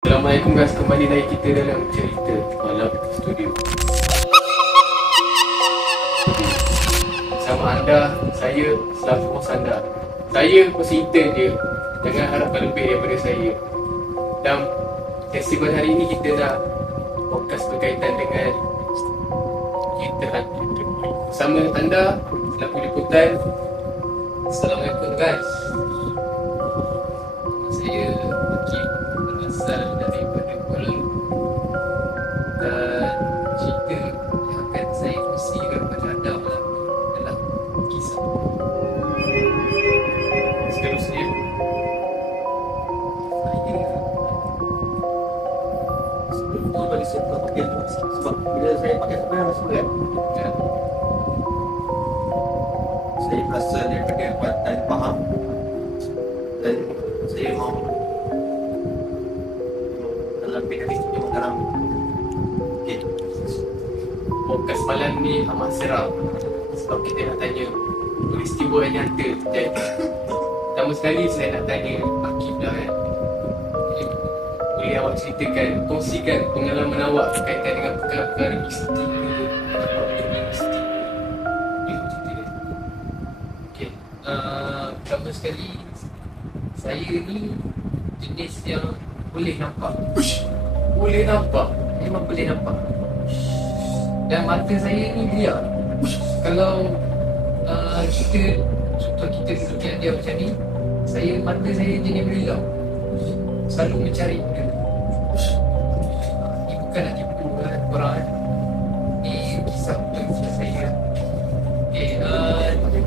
Assalamualaikum guys, kembali lagi kita dalam cerita Malam Studio. Bersama anda, saya selaku host anda. Saya host intern je, jangan harapkan lebih daripada saya. Dan sesi pada hari ini kita nak podcast berkaitan dengan cerita hantu. Bersama anda selaku liputan. Assalamualaikum guys. Saya Hakim, berasal daripada Kuala Lumpur. Dan cerita yang akan saya kongsikan kepada anda malam ini adalah kisah. Seterusnya, sebelum tu bagi saya tak pakai tu sebab bila saya pakai sebenarnya semua kan ya, saya berasal daripada Kuantan Pahang dan saya mau dalam bidang studio sekarang. Okay. podcast malam ni amat seram sebab kita nak tanya peristiwa yang nyata terjadi. Pertama sekali saya nak tanya Hakim dah kan. Boleh awak ceritakan, kongsikan pengalaman awak berkaitan dengan perkara-perkara misteri ke? Pertama sekali, saya ni jenis yang boleh nampak. Boleh nampak? Memang boleh nampak. Dan mata saya ni liar. Kalau kita contoh kita duduk diam macam ni, mata saya jadi berilau, selalu mencari benda. Ni bukan nak tipu korang kan. Ni kisah betul kisah saya. Okay,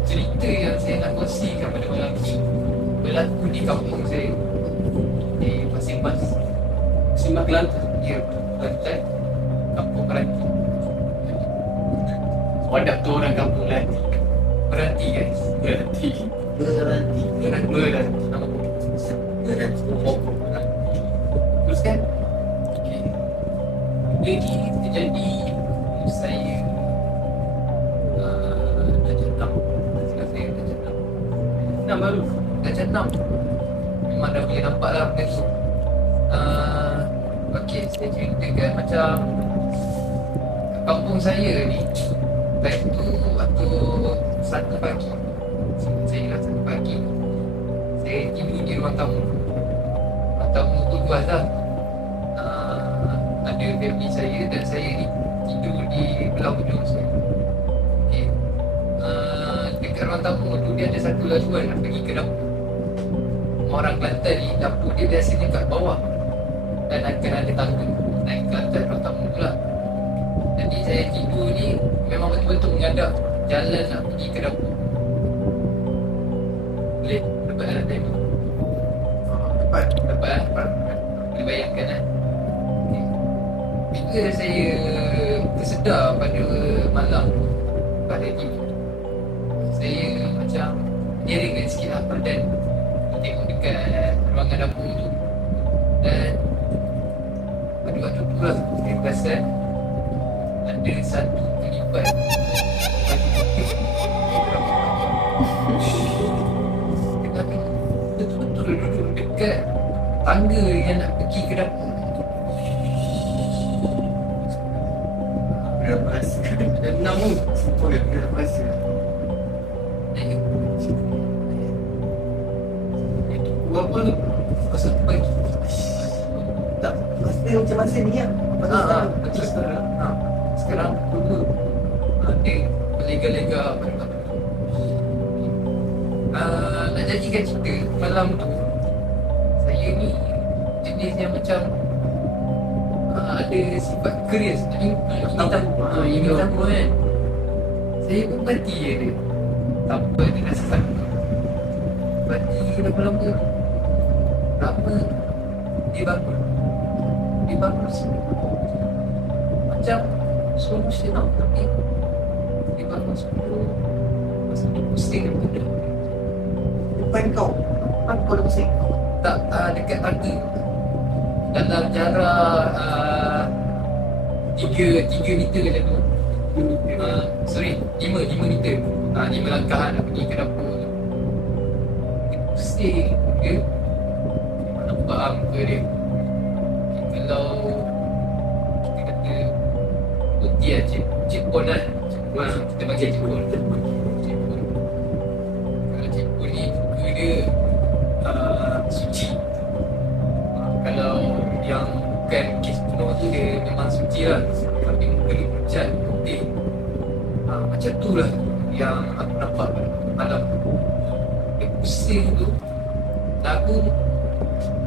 cerita yang saya nak kongsikan pada malam ni berlaku di kampung saya, di Pasir Mas, Kelantan. Ya, Kelantan, Kampung Meranti. Wadah tu orang kampung Meranti. Meranti guys, Meranti. Meranti. Nama pokok Meranti. Teruskan. Okay. Benda ni terjadi saya darjah 6. Sekarang saya darjah 6. 6 baru. Darjah 6. Memang dah boleh nampak lah benda tu. Okay, saya ceritakan macam kampung saya ni. Time tu waktu 1 pagi, saya ingat 1 pagi, saya tidur di ruang tamu. Ruang tamu tu luas lah. Ada family saya dan saya ni tidur di belah hujung saya. Okay. Dekat ruang tamu tu dia ada satu laluan nak pergi ke dapur. Orang Kelantan ni dapur dia biasanya kat bawah dan akan ada tangga naik ke atas ruang tamu tu lah. Jadi saya tidur ni memang betul-betul menghadap jalan nak pergi ke dapur. Boleh dapat lah time tu. Dapat lah. Boleh bayangkan lah. Okay. Bila saya tersedar pada malam pada TV, saya macam nyeringkan sikit lah badan, tengok dekat ruangan dapur tu. Dan pada waktu tu lah saya perasan ada satu kelipat tetapi betul-betul duduk dekat tangga yang nak pergi ke dapur. berapa rasa Dan namun berapa rasa itu berapa pasal pagi. tak rasa macam masa ni lah Betul sekarang. Sekarang pukul 2. Dia berlega-lega pada waktu tu. Nak jadikan cerita malam tu, saya ni jenis yang macam ada sifat curious. Ingin tahu kan. Saya pun berhenti je dia. Tanpa ada rasa takut. Berhenti lama-lama. Lama dia bangun. Dia bangun macam slow motion tau, tapi dia bangun sebelum masa dia pusing dia benda depan kau dah pusing tak dekat tangga dalam jarak 3 meter macam tu. 5 meter. 5 langkah nak pergi ke dapur tu. Dia pusing dia nampak muka dia mati lah, cip pon lah. Kita pakai cip pon. Kalau cip pon ni muka dia suci. Kalau yang bukan kes penuh tu dia memang suci lah. Tapi muka dia pucat, putih. Macam tu lah yang aku nampak malam. Dia pusing tu. Aku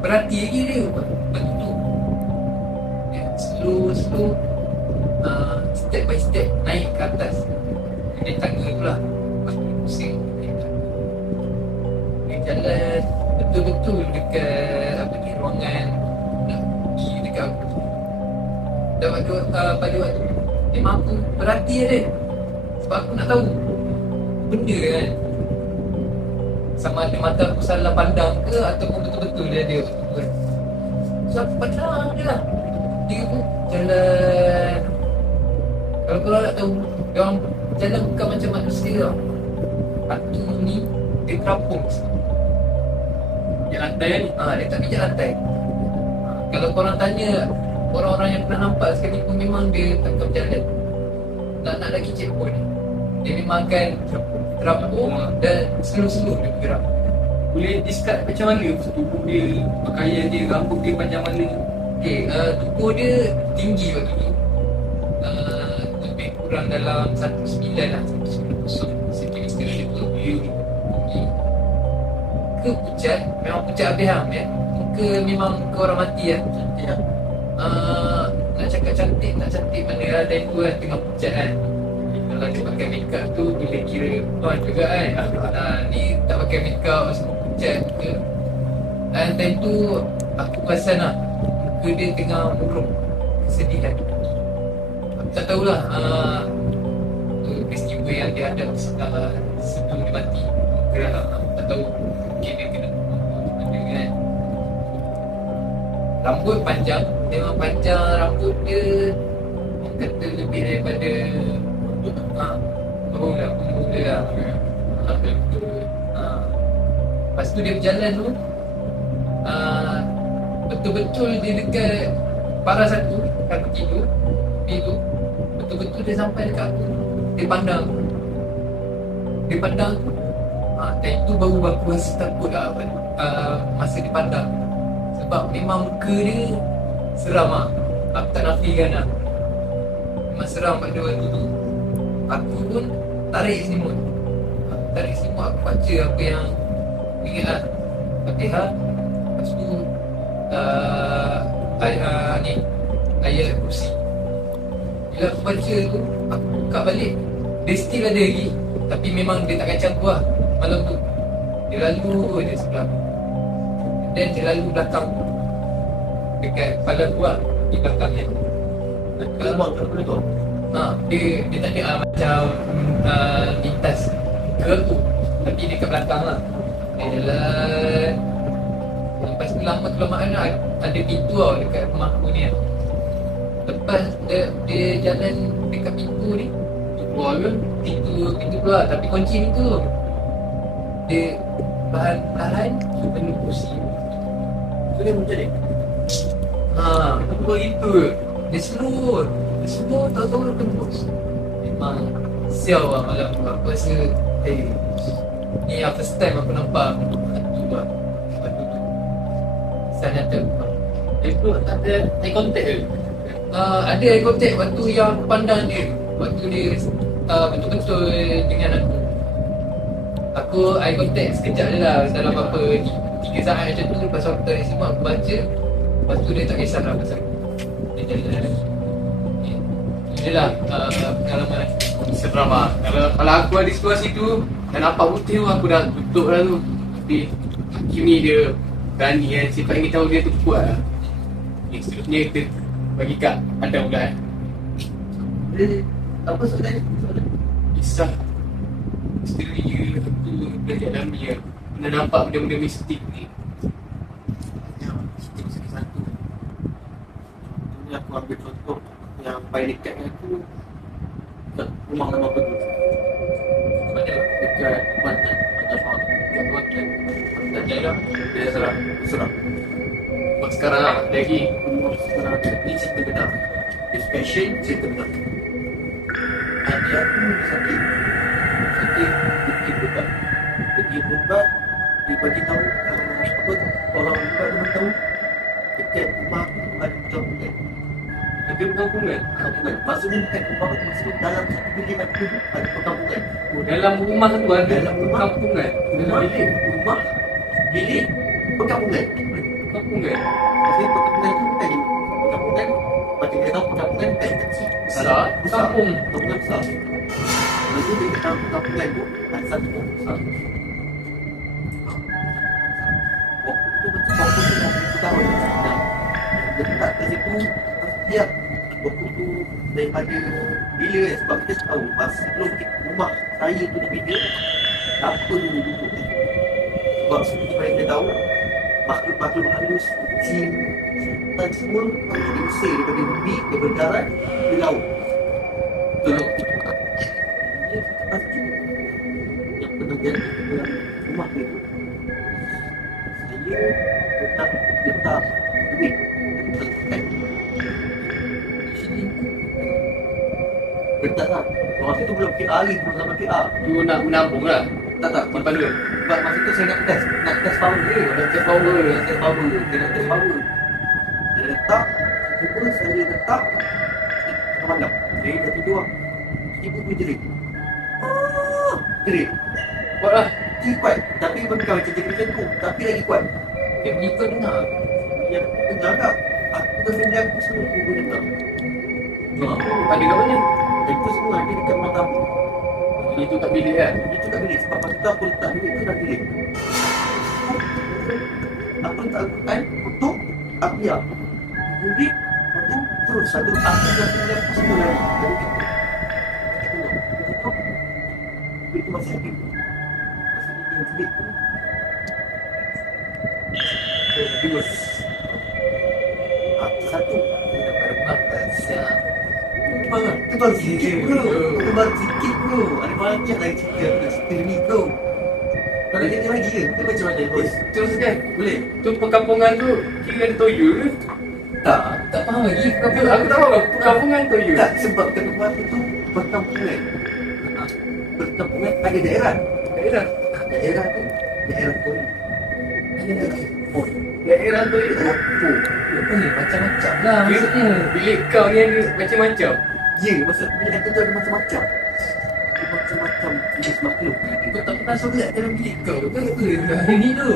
berhati lagi dia bentuk. Dia slow step by step naik ke atas. Dia tangga tu lah. Lepas tu pusing. Dia jalan betul-betul dekat ruangan nak pergi dekat aku. Dan pada waktu memang aku berhati dia. Sebab aku nak tahu benda kan, sama ada mata aku salah pandang ke ataupun betul-betul dia ada. So aku pandang je lah. Dia pun jalan. Kalau korang nak tahu, dia orang jalan bukan macam manusia tau. Hantu ni dia terapung. Pijak lantai ni. Dia tak pijak lantai. Kalau korang tanya orang-orang yang pernah nampak sekali pun memang dia tak berjalan. Nak lagi cek pun dia memang akan terapung dan slow dia bergerak. Boleh describe macam mana tubuh dia, pakaian dia, rambut dia panjang mana? Tubuh dia tinggi waktu tu, lebih kurang dalam 19 lah, 190 cm dia tu. Muka pucat, memang pucat habis lah ya. Muka memang muka orang mati lah. Cantik lah. Nak cakap cantik, tak cantik mana lah. Dan tu kan tengah pucat kan. Kalau dia pakai make up tu boleh kira tuan juga kan. Ni tak pakai make up, semua pucat ke. Dan time tu aku perasan lah muka dia tengah murung, kesedihan. Aku tak tahulah peristiwa yang dia hadap sebelum dia mati. Aku tak tahu mungkin dia kena benda kan. Rambut panjang, memang panjang rambut dia. Orang kata lebih daripada punggung dia lah. Lepas tu dia berjalan tu, betul-betul dia dekat paras aku, aku tidur tu, betul-betul dia sampai dekat aku. Dia pandang tu. Time tu baru aku rasa takut lah masa dia pandang. Sebab memang muka dia seram lah. Aku tak nafikan lah, memang seram pada waktu tu. Aku pun tarik selimut. Aku baca apa yang ingat lah, Fatihah. Lepas tu ayat kursi. Bila aku baca tu, aku buka balik, dia still ada lagi. Tapi memang dia tak kacau aku lah malam tu. Dia lalu je sebelah, dan dia lalu belakang dekat kepala aku lah, di belakang dia. Abang tak boleh tahu. Dia tak ada macam lintas ke aku, tapi dia kat belakang lah. Dia jalan. Lepas tu lama-kelamaan lah, ada pintu tau dekat rumah aku ni. Lepas dia jalan dekat pintu ni, keluar ke? Pintu keluar, tapi kunci ni tu. Dia perlahan-lahan penuh kursi. So dia macam ni. Apa gitu. Dia slow, tahu-tahu dia tembus. Memang sial lah malam tu. Aku rasa ni yang first time aku nampak hantu lah. Hantu tu kesan nyata. Itu tak ada eye contact ke? Ada eye contact waktu yang aku pandang dia. Waktu dia betul-betul dengan aku. Aku eye contact sekejap je lah, dalam berapa 3 saat macam tu. Lepas aku tarik semua, aku baca. Lepas tu dia tak kisah lah pasal aku. Dia jalan. Itu je lah pengalaman aku. Seram lah. Kalau aku ada sekolah situ dan nampak putih tu, aku dah tutup lah tu. Tapi Hakim ni dia berani kan. Sifat ingin tahu dia tu kuat lah. Seterusnya kita bagi kat anda pula kan. Apa soalan? Kisah misteri je, tu belajar dalam dia. Pernah nampak benda-benda mistik ni. Mistik satu. Ni aku ambil contoh yang paling dekat dengan aku dekat rumah lama aku tu. Mana? Dekat Kuantan, Faham. Dekat Kuantan. Tak jalan. Dia seram. Buat sekarang lah lagi. Sekarang ni cerita benar. Discussion cerita benar. adik aku sakit pergi berubat. Dia bagi tahu apa tu, orang berubat tu tahu dekat rumah aku ada perkampungan. Ada perkampungan? Perkampungan. Maksudnya bukan rumah aku, maksudnya dalam satu bilik aku tu ada perkampungan. Oh, dalam rumah tu ada Dalam rumah. perkampungan? Dalam bilik? Rumah, bilik, perkampungan. Perkampungan? Maksudnya perkampungan tu bukan di perkampungan. Macam kita tahu perkampungan bukan kecil. Besar? Kampung. Perkampungan besar. Lepas tu dia kata perkampungan tu ada satu pokok besar. Pokok tu macam pokok tu dah 1 tahun dah. Dia letak kat situ, setiap pokok tu daripada bila sebab kita tahu masa sebelum rumah saya tu dibina, apa dulu duduk ni. Sebab seperti mana kita tahu, makhluk-makhluk halus, jin, syaitan semua diusir daripada bumi, daripada darat, di laut. Betul. Dia lepas tu yang pernah jadi dalam rumah dia tu, saya pernah letak duit letak di sini. Letak lah. Masa tu belum QR lagi, belum sama QR. Tu nak menabung lah? Tak. Simpan duit? Sebab masa tu saya nak test power dia. Nak test power? Nak test power. Dia nak test power. Saya letak, tiba saya letak tengah malam. Saya dah tidur lah. Tiba dia jerit. Jerit. Kuat lah? Jerit kuat. Tapi bukan macam jerit macam tu. Tapi lagi kuat. Family kau dengar? Yang aku dengar tak? Aku dan family aku semua aku dengar. Ada kat mana? Itu semua ada dekat rumah tamu. Itu kat bilik kan? Itu tak bilik. Sebab masa tu aku letak duit tu dalam bilik. Aku letak Al-Quran untuk Abiyah. Duit, lepas tu terus satu aku dan family aku semua lari. Dari kita. Kita tengok. Duit tu masih ada. Masih ada yang duit tu. Dua. Satu. Baru makan siap. Itu baru sikit bro. Itu baru sikit bro. Ada banyak lagi cerita ni bro. Kau nak cerita lagi ke? Itu macam mana bos? Teruskan. Boleh? Tu perkampungan tu kira ada toyol ke? Tak. Tak faham lagi kau Aku tak tahu perkampungan toyol. Tak, sebab kat rumah tu perkampungan. Perkampungan ada daerah. Daerah? Daerah tu daerah Korea. Ada daerah. Oh, Daerah toyol. Apa ni? Macam-macam lah maksudnya. Bilik kau ni ada macam-macam. ya, maksud bilik aku tu ada macam-macam. Ada macam-macam jenis makhluk. Kau tak pernah solat dalam bilik kau ke? Hari ni tu.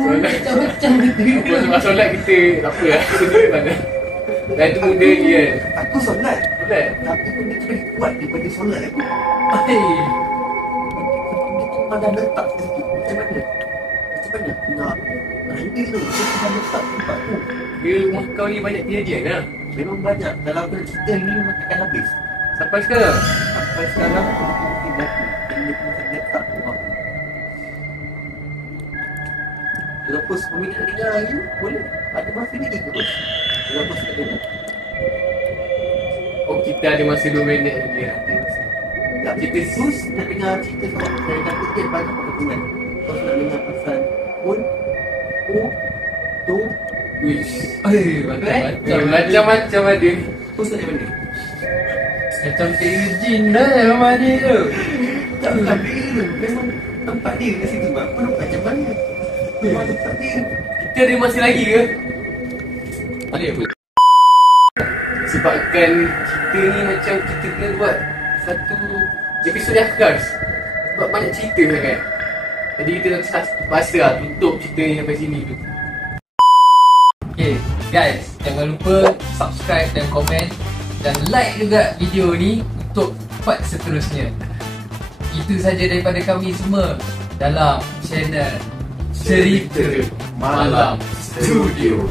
Macam-macam gitu. Lepas solat kita tak apa lah. Kita mana. Dan tu muda ni kan. Aku solat. Solat? Tapi benda tu lebih kuat daripada solat aku. Hei. Benda tu mana letak kat situ. Macam mana? Nak nanti tu. Dia dah letak tempat tu. Dia rumah kau ni banyak kejadian lah. Memang banyak. Dalam aku nak cerita ni memang takkan habis. Sampai sekarang. Sampai sekarang aku mungkin berlaku. Dan dia pun saya letak rumah aku. Kalau bos meminta nak dengar lagi, boleh. Ada masa lagi ke bos? Kalau bos nak dengar. Oh, kita ada masa 2 minit lagi lah. Tak, Cerita bos nak dengar cerita sebab saya kata dia banyak perhubungan. Bos nak dengar pasal pun, tu, Wish. Hei, macam-macam. Macam-macam ada. bos nak mana? Macam jin lah rumah dia tu. Tak bukan dia tu. Memang tempat dia kat situ. Apa nampak macam mana? Memang tempat dia. Kita ada masa lagi ke? Ada apa? Sebabkan cerita ni macam kita kena buat satu episod yang khas. Sebab banyak cerita sangat. Jadi kita nak terpaksa lah tutup cerita ni sampai sini tu. Okay, guys, jangan lupa subscribe dan komen dan like juga video ni untuk part seterusnya. Itu saja daripada kami semua dalam channel Cerita Malam Studio.